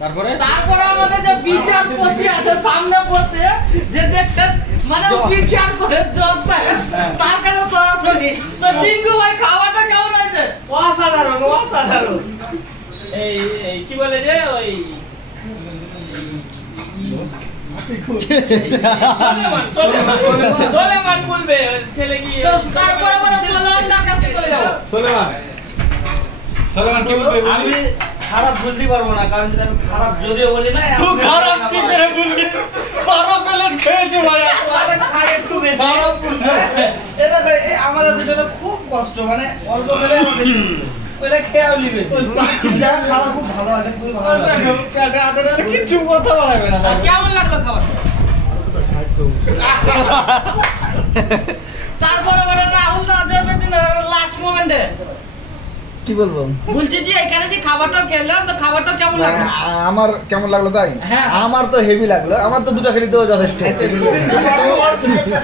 তারপরে আমাদের যে বিচারপতি আছে সামনে বসে যে দেখছেন মানে বিচার করে জজ সাহেব তার কাছে সরাসরি তো টিঙ্কু ভাই খাওয়াটা কেমন হয়েছে? অসাধারণ অসাধারণ। এই কি বলে যে ওই সোলেমান বলবে ছেলে কি তো তারপরে আমরা সোলেমানের কাছে চলে যাব। সোলেমান কি বলবে? আমি খারাপ বলতে পারবো না, কারণ যদি আমি খারাপ যদিও বলি না, তুই খারাপ কি করে বলবি? 12 প্লেট খেয়েছে ভাই, খাই একটু বেশি। এটা আমাদের জন্য খুব কষ্ট, মানে অল্প খেলে ওইটা খেয়াও নিবে। যা খাবার খুব ভালো আছে, খুবই ভালো আছে। কিছু কথা বলাবে না। কেমন লাগলো খাবার? তারপরে মানে রাহুল রাজের পেছনে লাস্ট মোমেন্টে কি বলবো, বলছি যে এখানে যে খাবারটা খেলাম তো খাবারটা কেমন লাগলো? আমার কেমন লাগলো তাই? হ্যাঁ। আমার তো হেভি লাগলো, আমার তো দুটো খেলিতেও যথেষ্ট।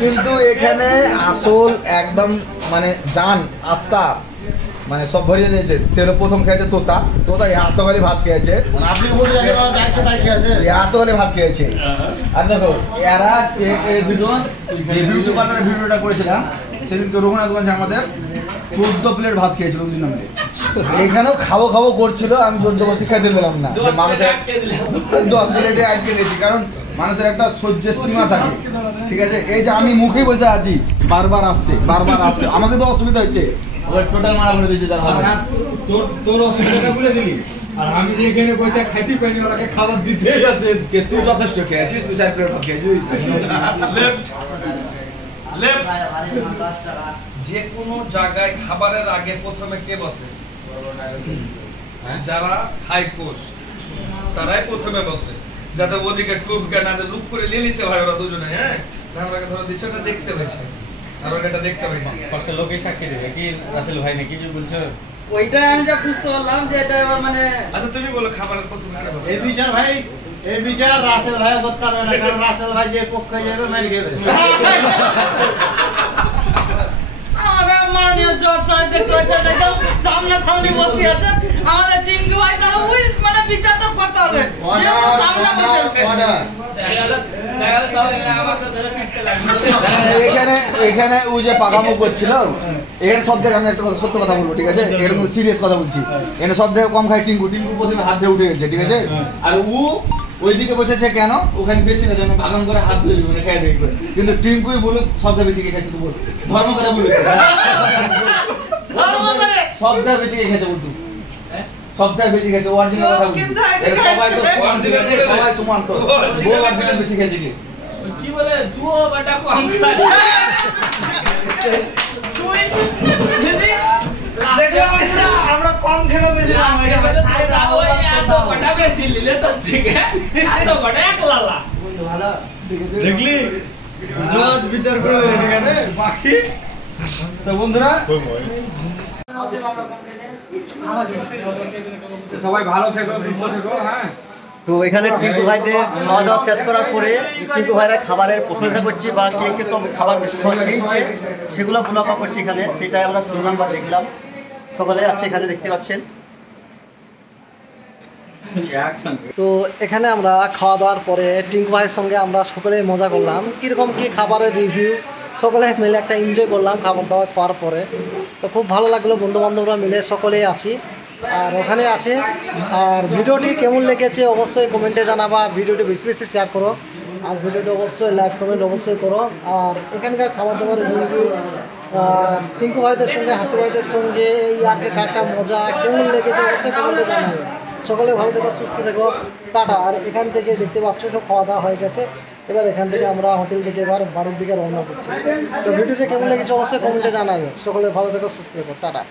কিন্তু এখানে আসল একদম মানে জান আত্মা মানে সব ভরিয়ে দিয়েছে। সে হলো প্রথম খেয়েছে তোতা, তোতা এতগালি ভাত খেয়েছে। আপনি বলতে যাচ্ছে তাই খেয়েছে, এতগালি ভাত খেয়েছে। আর দেখো এরা দুটো যে বিউটি পার্লারের ভিডিওটা করেছিলাম সেদিনকে রঘুনাথগঞ্জে আমাদের 14 প্লেট ভাত খেয়েছিল দুজন মিলে। এখানেও খাবো খাবো করছিল, আমি জোর জবরদস্তি খাইতে দিলাম না। মানুষের 10 প্লেটে আটকে দিয়েছি, কারণ মানুষের একটা সহ্যের সীমা থাকে, ঠিক আছে? এই যে আমি মুখে বসে আছি, বারবার আসছে আমাকে তো অসুবিধা হচ্ছে। টোটাল মারা করে দিয়েছে তোর অসুবিধাটা বলে দিলি, আর আমি যে এখানে বসে খাইতে পাইনি ওনাকে খাবার দিতেই আছে। তুই যথেষ্ট খেয়েছিস, তুই 4 প্লেট ভাত খেয়েছিস। যে কোনো জায়গায় খাবারের আগে প্রথমে কে বসে? যারা খায় কোষ তারাই প্রথমে বসে, যাতে ওদিকে টুপকে না লুক করে নিয়ে নিছে ভাই ওরা দুজনে। হ্যাঁ, ধামরাকে ধরো দিচ্ছে, ওটা দেখতে পেয়েছে আর ওটা দেখতে পাই না। কষ্ট লোকই সাক্ষী দেবে কি রাসেল ভাই নাকি যে বলছো? ওইটা আমি যা বুঝতে পারলাম যে এটা এবার মানে আচ্ছা তুমি বলো খাবারের প্রথমে কে বসে? এই বিচার ভাই, এই বিচার রাসেল ভাই দরকার হবে না, কারণ রাসেল ভাই যে পক্ষে যাবে মেরে গেবে। আমাদের মাননীয় জজ সাহেব দেখতে পাচ্ছেন একদম সামনাসামনি বসে আছে। আমাদের টিঙ্কু ভাই তারা ওই মানে বিচারটা করতে হবে। সামনে বসে এখানে ওই যে পাকামো করছিল, এখানে সব থেকে আমি একটা কথা সত্য কথা বলবো, ঠিক আছে? এটা কিন্তু সিরিয়াস কথা বলছি। এখানে সব থেকে কম খায় টিঙ্কু প্রথমে হাত দিয়ে উঠে গেছে, ঠিক আছে? আর ও ওইদিকে বসেছে কেন? ওখানে বেশি না, যেন ভাগন করে হাত ধরে মানে খাই দেখি করে। কিন্তু টিঙ্কুই বলুক সবথেকে বেশি কে খাইছে, তো বল ধর্ম কথা বলুক, সবথেকে বেশি কে খাইছে বলতু, সবথেকে বেশি খাইছে অরিজিনাল কথা বলতু। সবাই তো সবাই সমান, তো বউ অরিজিনাল বেশি খাইছে কি? কি বলে তুও বাটা কম খায়। তুই দিদি দেখলাম আমরা কম খেলো বেশি না, ওই এত বাটা বেশি নিলে তো ঠিক আছে, এত বাটা এক লালা ভালো দেখলি জজ বিচার করে এখানে বাকি তো বন্ধুরা সবাই ভালো থেকো, সুস্থ থেকো। হ্যাঁ, তো এখানে টিঙ্কু ভাইদের খাওয়া দাওয়া শেষ করার পরে টিঙ্কু ভাইরা খাবারের প্রশংসা করছি বা কে কে তো খাবার বেশি খেয়েছে সেগুলো মুনাফা করছি এখানে, সেটাই আমরা শুনলাম বা দেখলাম। সকলে আছে এখানে দেখতে পাচ্ছেন। তো এখানে আমরা খাওয়া দাওয়ার পরে টিঙ্কু ভাইয়ের সঙ্গে আমরা সকলে মজা করলাম, কীরকম কী খাবারের রিভিউ সকলে মিলে একটা এনজয় করলাম খাবার দাবার খাওয়ার পরে। তো খুব ভালো লাগলো, বন্ধুবান্ধবরা মিলে সকলেই আছি আর ওখানে আছে। আর ভিডিওটি কেমন লেগেছে অবশ্যই কমেন্টে জানাবা, আর ভিডিওটি বেশি বেশি শেয়ার করো, আর ভিডিওটি অবশ্যই লাইক কমেন্ট অবশ্যই করো। আর এখানকার খাবার দাবারের রিভিউ টিঙ্কু ভাইদের সঙ্গে হাসি ভাইদের সঙ্গে এই আগে কাটা মজা কেমন লেগেছে অবশ্যই কমেন্টে জানাবে। সকলে ভালো থেকো, সুস্থ থেকো, টাটা। আর এখান থেকে দেখতে পাচ্ছ সব খাওয়া দাওয়া হয়ে গেছে, এবার এখান থেকে আমরা হোটেল থেকে এবার বাড়ির দিকে রওনা করছি। তো ভিডিওটা কেমন লেগেছে অবশ্যই কমেন্টে জানাবে। সকলে ভালো থেকো, সুস্থ থেকো, টাটা।